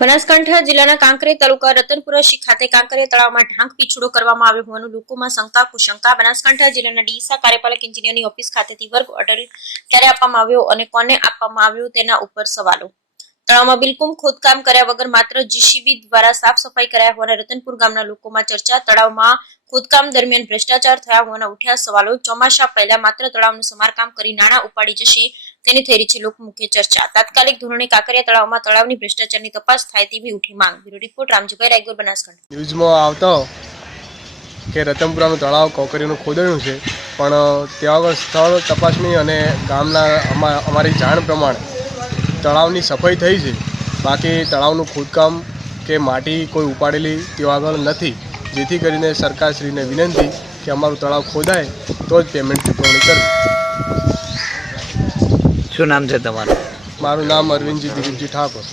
બનાસકાંઠા જિલ્લાના કાંકરેજ તાલુકા રતનપુરા ખાતે કાંકરિયા તળાવમાં ઢાંક પીછડો કરવામાં આવ્યો હોવાનું લોકોમાં શંકા કુશંકા। બનાસકાંઠા જિલ્લાના ડીસા કાર્યપાલક એન્જિનિયરની ઓફિસ ખાતેથી વર્ક ઓર્ડર ક્યારે આપવામાં આવ્યો અને કોને આપવામાં આવ્યો તેના ઉપર સવાલો। તળાવમાં બિલકુલ ખોદકામ કર્યા વગર માત્ર જીસીબી દ્વારા સાફ સફાઈ કરાયા હોવાના રતનપુર ગામના લોકોમાં ચર્ચા। તળાવમાં ખોદકામ દરમિયાન ભ્રષ્ટાચાર થયા હોવાના ઉઠ્યા સવાલો। ચોમાસા પહેલા માત્ર તળાવનું સમારકામ કરી નાણાં ઉપાડી જશે તેની થઈ રહી છે લોકમુખ્ય ચર્ચા। તાત્કાલિક ધોરણે કાંકરિયા તળાવમાં તળાવની ભ્રષ્ટાચારની તપાસ થાય તેવી ઉઠી માંગ। Bureau report Ramjibhai Raigor, Banaskantha. ન્યૂઝમાં આવતો કે રતનપુરાનું તળાવ કોકરીનું ખોદાયું છે, પણ ત્યાં આગળ સ્થળ તપાસણી અને ગામના અમારી જાણ પ્રમાણે તળાવની સફાઈ થઈ છે, બાકી તળાવનું ખોદકામ કે માટી કોઈ ઉપાડેલી ત્યાં આગળ નથી, જેથી કરીને સરકારશ્રીને વિનંતી કે અમારું તળાવ ખોદાય તો જ પેમેન્ટ ચૂકવણી કરવી। શું નામ છે તમારું? મારું નામ અરવિંદજી દિલીપજી ઠાકોર।